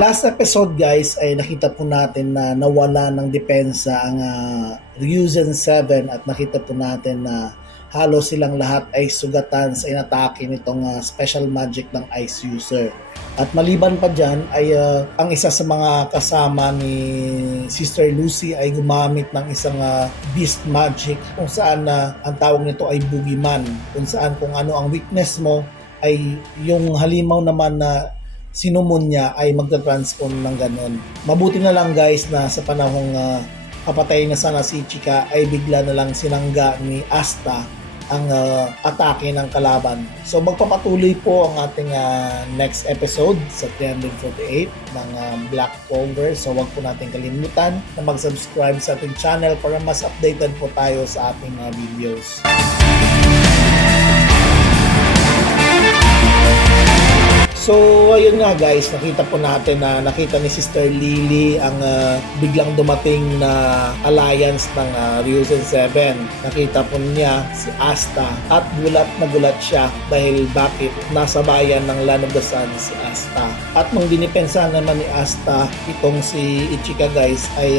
Last episode guys ay nakita po natin na nawala ng depensa ang Ryuzen 7 at nakita po natin na halos silang lahat ay sugatan sa inatake nitong special magic ng Ice User. At maliban pa dyan ay ang isa sa mga kasama ni Sister Lucy ay gumamit ng isang beast magic kung saan ang tawag nito ay boogeyman, kung saan kung ano ang weakness mo ay yung halimaw naman na sinumon niya ay magta-transform ng ganon. Mabuti na lang guys na sa panahong kapatay na sana si Ichika ay bigla na lang sinangga ni Asta ang atake ng kalaban. So magpapatuloy po ang ating next episode sa 348 ng Black Clover. So wag po natin kalimutan na mag-subscribe sa ating channel para mas updated po tayo sa ating mga videos. So, ayun nga guys, nakita po natin na nakita ni Sister Lily ang biglang dumating na alliance ng Ryuzen 7. Nakita po niya si Asta at gulat na gulat siya dahil bakit nasa bayan ng Land of the Sun si Asta. At nung dinipensa naman ni Asta itong si Ichika guys ay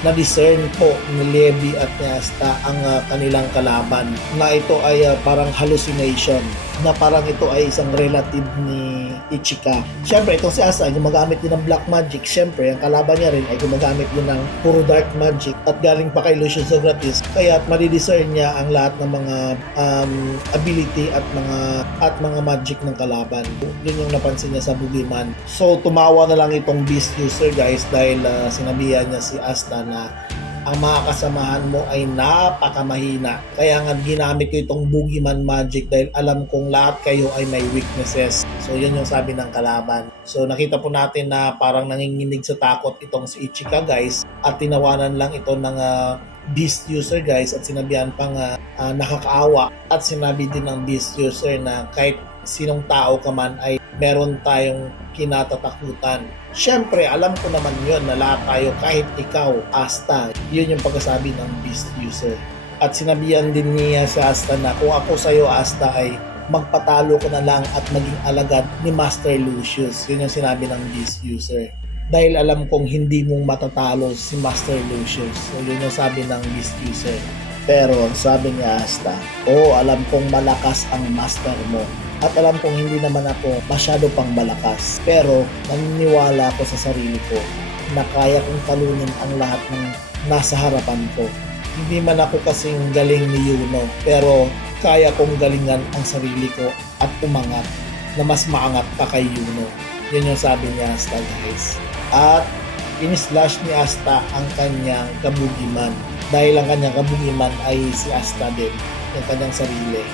na-discern po ni Levi at ni Asta ang kanilang kalaban na ito ay parang hallucination, na parang ito ay isang relative ni Ichika. Siyempre, itong si Asta ay gumagamit din ng black magic. Siyempre, ang kalaban niya rin ay gumagamit din ng puro dark magic at galing pa kay Lucius Socrates. Kaya madidiscern niya ang lahat ng mga ability at mga magic ng kalaban. Yun yung napansin niya sa boogeyman. So, tumawa na lang itong beast user guys dahil sinabihan niya si Asta na ang mga kasamahan mo ay napakamahina. Kaya nga ginamit ko itong boogeyman magic dahil alam kong lahat kayo ay may weaknesses. So yun yung sabi ng kalaban. So nakita po natin na parang nanginginig sa takot itong si Ichika guys at tinawanan lang ito ng beast user guys at sinabihan pang nakakaawa at sinabi din ng beast user na kahit sinong tao ka man ay meron tayong kinatatakutan. Siyempre, alam ko naman yun na lahat tayo, kahit ikaw, Asta. Yun yung pagkasabi ng beast user. At sinabihan din niya sa Asta na kung ako sa'yo, Asta, ay magpatalo ko na lang at maging alagad ni Master Lucius. Yun yung sinabi ng beast user. Dahil alam kong hindi mong matatalo si Master Lucius. So yun yung sabi ng beast user. Pero sabi ni Asta, alam kong malakas ang master mo. At alam kong hindi naman ako masyado pang malakas. Pero naniniwala ako sa sarili ko na kaya kong talunin ang lahat ng nasa harapan ko. Hindi man ako kasing galing ni Yuno, pero kaya kong galingan ang sarili ko at umangat na mas maangat pa kay Yuno. Yun yung sabi ni Asta guys. At in-slash ni Asta ang kanyang kabugiman. Dahil ang kanyang kabugiman ay si Asta din, yung kanyang sarili.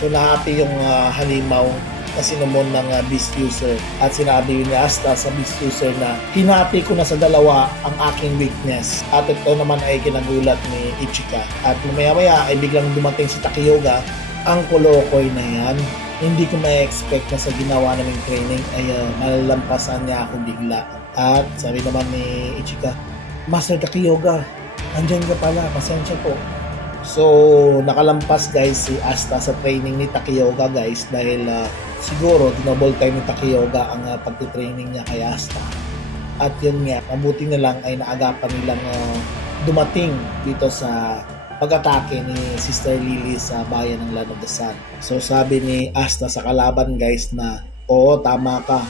So nahati yung halimaw na sinumon ng beast user at sinabi ni Asta sa beast user na hinati ko na sa dalawa ang aking weakness at ito naman ay kinagulat ni Ichika at maya-maya ay biglang dumating si Takiyoga. Ang kolokoy na yan, hindi ko ma-expect na sa ginawa naming training ay malalampasan niya ako bigla. At sabi naman ni Ichika, Master Takiyoga, andyan ka pala, pasensya po. So, nakalampas guys si Asta sa training ni Takiyoga guys dahil siguro dinouble time ni Takiyoga ang pagtitraining niya kay Asta. At yun nga, mabuti na lang ay naagapan nilang dumating dito sa pag-atake ni Sister Lily sa bayan ng Land of the Sun. So, sabi ni Asta sa kalaban guys na, oo, tama ka.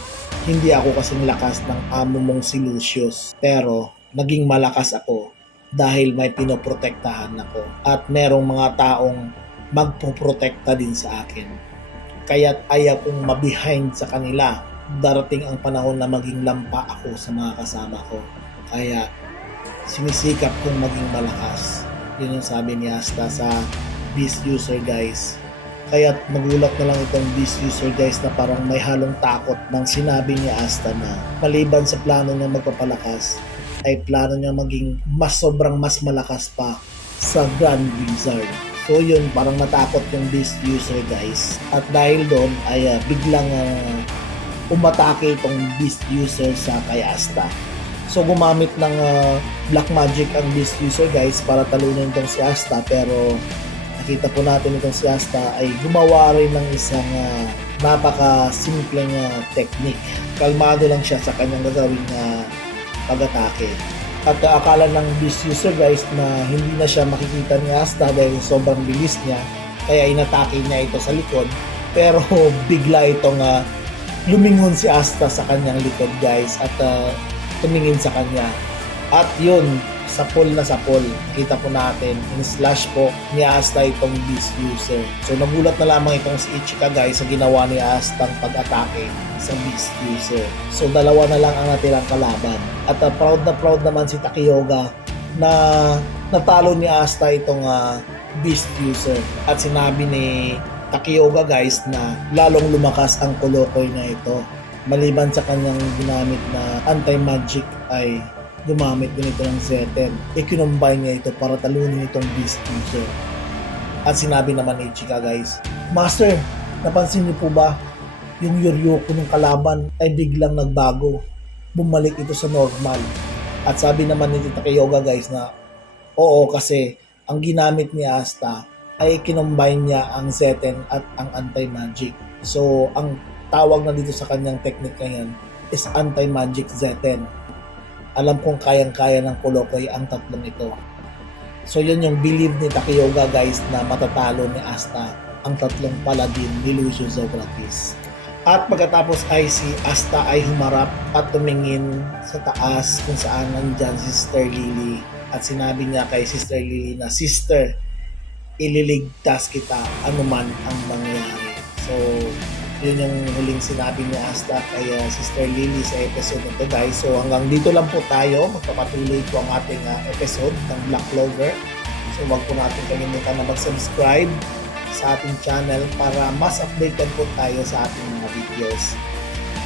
Hindi ako kasing lakas ng amo mong si Lucius. Pero, naging malakas ako dahil may pinoprotektahan ako at merong mga taong magpoprotekta din sa akin. Kaya't ayaw kong mabihind sa kanila. Darating ang panahon na maging lampa ako sa mga kasama ko. Kaya sinisikap kong maging malakas. Yun yung sabi ni Asta sa beast user guys. Kaya't nagulat na lang itong beast user guys na parang may halong takot nang sinabi ni Asta na maliban sa plano niya magpapalakas ay plano niya maging sobrang mas malakas pa sa Grand Wizard. So yun, parang natakot yung beast user guys. At dahil doon ay biglang umatake itong beast user sa kay Asta. So gumamit ng black magic ang beast user guys para talunin itong si Asta, pero nakita po natin itong si Asta ay gumawa rin ng isang Napaka-simpleng technique. Kalmado lang siya sa kanyang gagawing pag-atake. At akala ng Beast User guys na hindi na siya makikita ni Asta dahil sobrang bilis niya, kaya inatake niya ito sa likod. Pero bigla itong lumingon si Asta sa kanyang likod guys at tumingin sa kanya. At yun, sapol na sapol. Kita po natin, in-slash po ni Asta itong Beast User. So nagulat na lamang itong si Ichika guys sa ginawa ni Asta ang pag-atake sa Beast User. So dalawa na lang ang natirang kalaban. At proud na proud naman si Takioga na natalo ni Asta itong Beast User. At sinabi ni Takioga guys na lalong lumakas ang Kolokoy na ito. Maliban sa kanyang ginamit na anti-magic ay gumamit din ito ng Zeten. I-combine niya ito para talunin itong Beast User. At sinabi naman ni Ichika guys, Master, napansin niyo po ba yung Yoryuko ng kalaban ay biglang nagbago. Bumalik ito sa normal. At sabi naman ni Takioga guys na oo kasi ang ginamit ni Asta ay kinombine niya ang Zeten at ang anti-magic. So ang tawag na dito sa kanyang technique ngayon is anti-magic Zeten. Alam kong kayang-kaya ng Kolokoy ang tatlong ito. So yun yung believe ni Takioga guys na matatalo ni Asta ang tatlong paladin ni Lucius Socrates. At pagkatapos ay si Asta ay humarap at tumingin sa taas kung saan nandyan si Sister Lily. At sinabi niya kay Sister Lily na, Sister, ililigtas kita anuman ang mangyari. So yun yung huling sinabi ni Asta kay Sister Lily sa episode nito guys. So hanggang dito lang po tayo. Magpapatuloy po ang ating episode ng Black Clover. So wag po natin kalimutan na mag-subscribe sa ating channel para mas updated po tayo sa ating mga videos.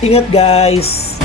Ingat guys!